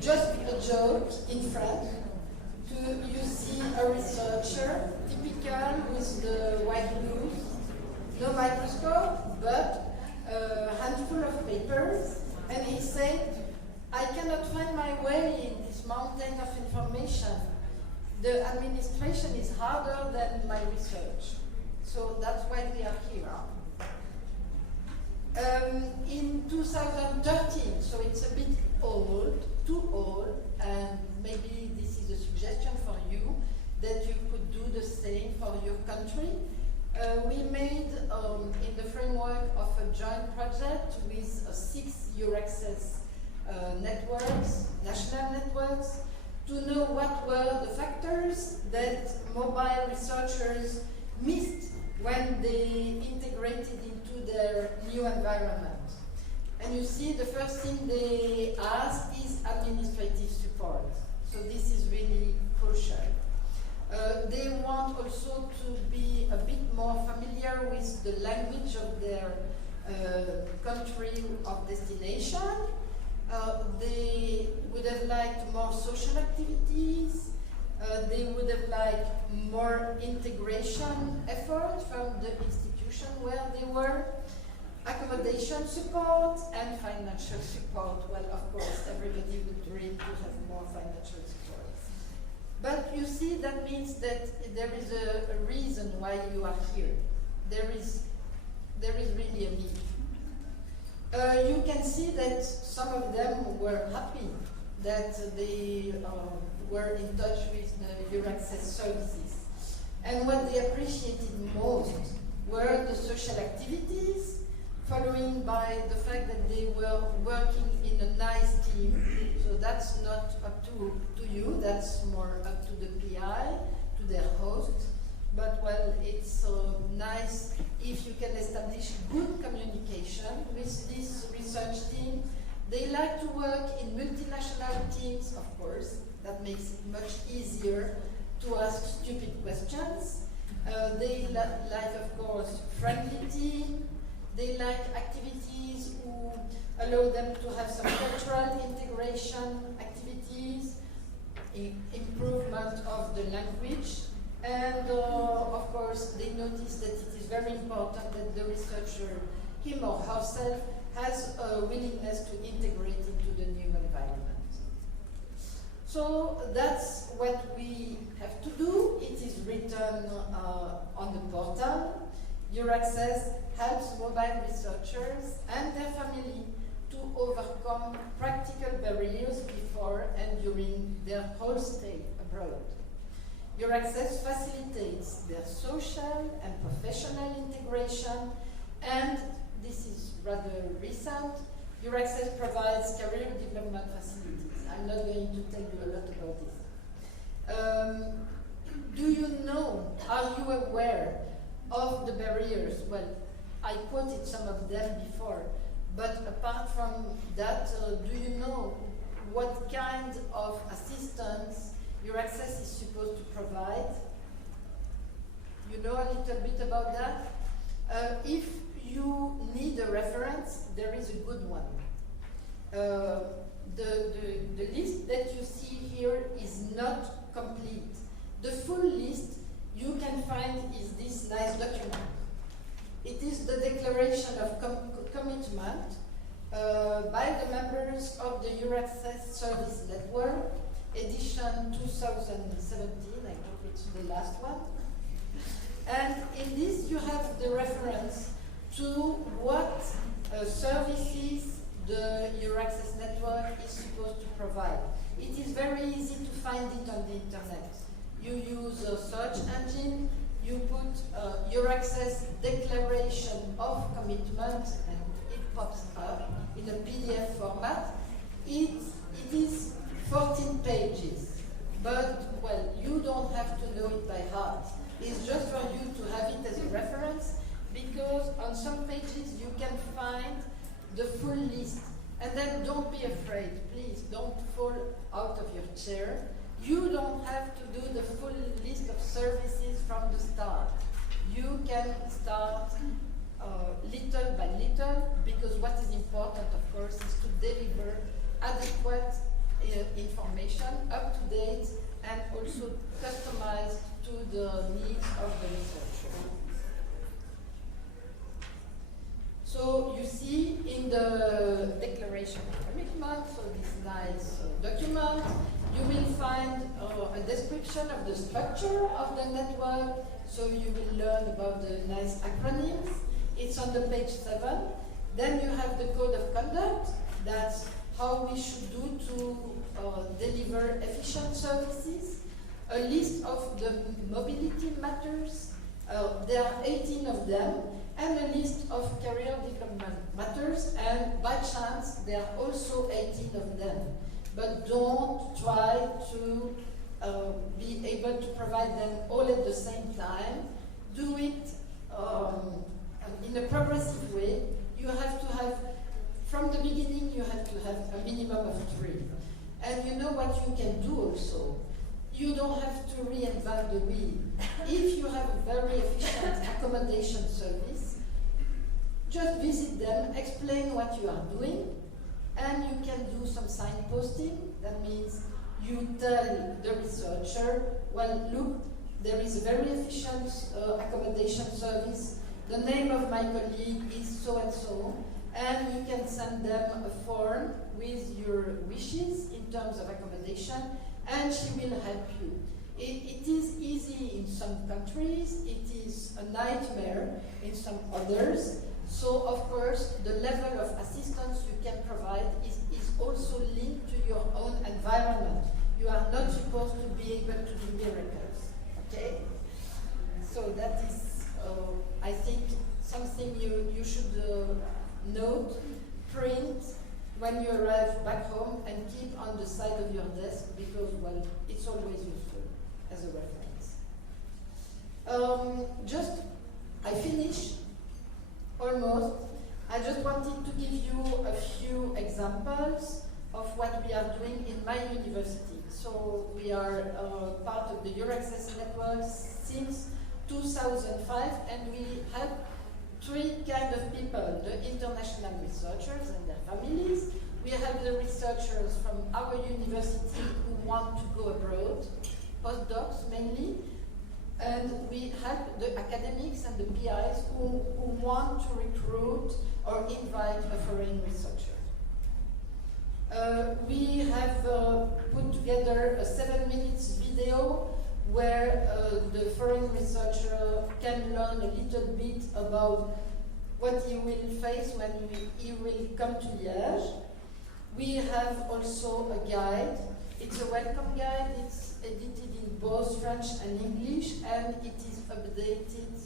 just a joke in front. You see a researcher, typical with the white blouse, no microscope, but a handful of papers, and he said, I cannot find my way in this mountain of information. The administration is harder than my research. So that's why we are here. In 2013, so it's a bit old, too old, and maybe this is a suggestion for you that you could do the same for your country. We made, in the framework of a joint project with 6 Euraccess networks, national networks, to know what were the factors that mobile researchers missed when they integrated into their new environment. And you see the first thing they ask is administrative support. So this is really crucial. They want also to be a bit more familiar with the language of their country of destination. They would have liked more social activities. They would have liked more integration effort from the institution where they were, accommodation support and financial support. Well, of course, everybody would dream to have more financial support. But you see, that means that there is a reason why you are here. There is really a need. You can see that some of them were happy that they were in touch with the Euraccess services. And what they appreciated most were the social activities, following by the fact that they were working in a nice team. So that's not up to you, that's more up to the PI, to their host. But well, it's nice if you can establish good communication with this research team. They like to work in multinational teams, of course. That makes it much easier to ask stupid questions. They like, of course, friendly team. They like activities who allow them to have some cultural integration activities, improvement of the language. And of course, they notice that it is very important that the researcher, him or herself, has a willingness to integrate into the new environment. So that's what we have to do. It is written on the portal. Euraccess helps mobile researchers and their family to overcome practical barriers before and during their whole stay abroad. Euraccess facilitates their social and professional integration, and this is rather recent, Euraccess provides career development facilities. I'm not going to tell you a lot about this. Do you know, are you aware of the barriers? Well, I quoted some of them before, but apart from that, do you know what kind of assistance Euraccess is supposed to provide? You know a little bit about that? If you need a reference, there is a good one. The list that you see here is not complete. The full list you can find is this nice document. It is the declaration of commitment by the members of the Euraccess Service Network, edition 2017, I hope it's the last one. And in this you have the reference to what services the Euraccess network is supposed to provide. It is very easy to find it on the internet. You use a search engine, you put Euraccess declaration of commitment, and it pops up in a PDF format. It is 14 pages, but well, you don't have to know it by heart. It's just for you to have it as a reference, because on some pages you can find the full list. And then don't be afraid, please don't fall out of your chair. You don't have to do the full list of services from the start. You can start little by little, because what is important, of course, is to deliver adequate information, up to date, and also customized to the needs of the researcher. So you see in the declaration of commitment, so this nice document, you will find a description of the structure of the network, so you will learn about the nice acronyms. It's on the page 7. Then you have the code of conduct, that's how we should do to deliver efficient services, a list of the mobility matters, there are 18 of them, and a list of career development matters, and by chance there are also 18 of them. But don't try to be able to provide them all at the same time. Do it in a progressive way. You have to have, from the beginning, you have to have a minimum of 3. And you know what you can do also? You don't have to reinvent the wheel. If you have a very efficient accommodation service, just visit them, explain what you are doing, and you can do some signposting. That means you tell the researcher, well, look, there is a very efficient accommodation service. The name of my colleague is so-and-so, and you can send them a form with your wishes in terms of accommodation, and she will help you. It is easy in some countries, it is a nightmare in some others. So, of course, the level of assistance you can provide is also linked to your own environment. You are not supposed to be able to do miracles, okay? So that is, I think, something you should note, print when you arrive back home, and keep on the side of your desk, because, well, it's always useful as a reference. I finish. Almost. I just wanted to give you a few examples of what we are doing in my university. So we are part of the Euraccess network since 2005, and we help 3 kinds of people: the international researchers and their families. We help the researchers from our university who want to go abroad, postdocs mainly. And we help the academics and the PIs who want to recruit or invite a foreign researcher. We have put together a 7-minute video where the foreign researcher can learn a little bit about what he will face when he will come to Liège. We have also a guide. It's a welcome guide. It's edited in both French and English, and it is updated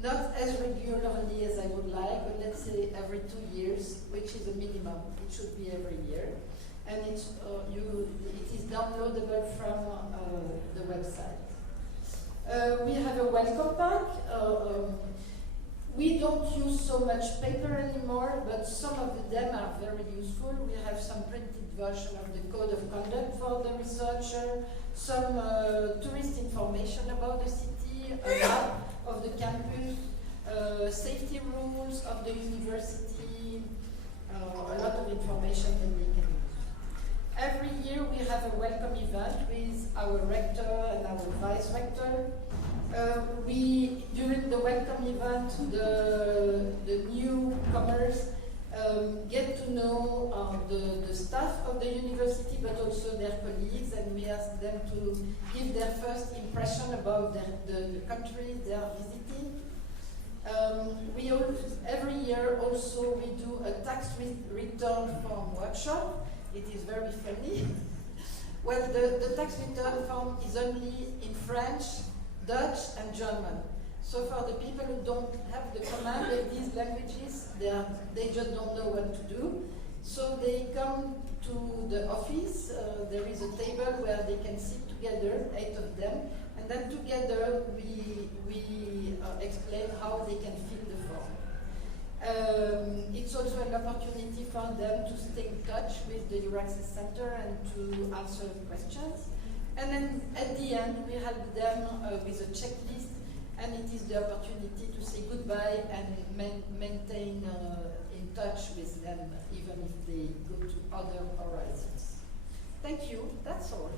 not as regularly as I would like, but let's say every 2 years, which is a minimum. It should be every year. And it is downloadable from the website. We have a welcome pack. We don't use so much paper anymore, but some of them are very useful. We have some printed version of the code of conduct for the researcher, some tourist information about the city, a map of the campus, safety rules of the university, a lot of information that they can use. Every year we have a welcome event with our rector and our vice rector. During the welcome event, the newcomers get to know the staff of the university, but also their colleagues, and we ask them to give their first impression about the country they are visiting. Every year also we do a tax return form workshop. It is very funny. Well, the tax return form is only in French, Dutch and German. So for the people who don't have the command of these languages, they just don't know what to do. So they come to the office. There is a table where they can sit together, 8 of them, and then together we explain how they can fill the form. It's also an opportunity for them to stay in touch with the Euraccess Center and to answer questions. And then at the end, we help them with a checklist, and it is the opportunity to say goodbye and maintain in touch with them, even if they go to other horizons. Thank you, that's all.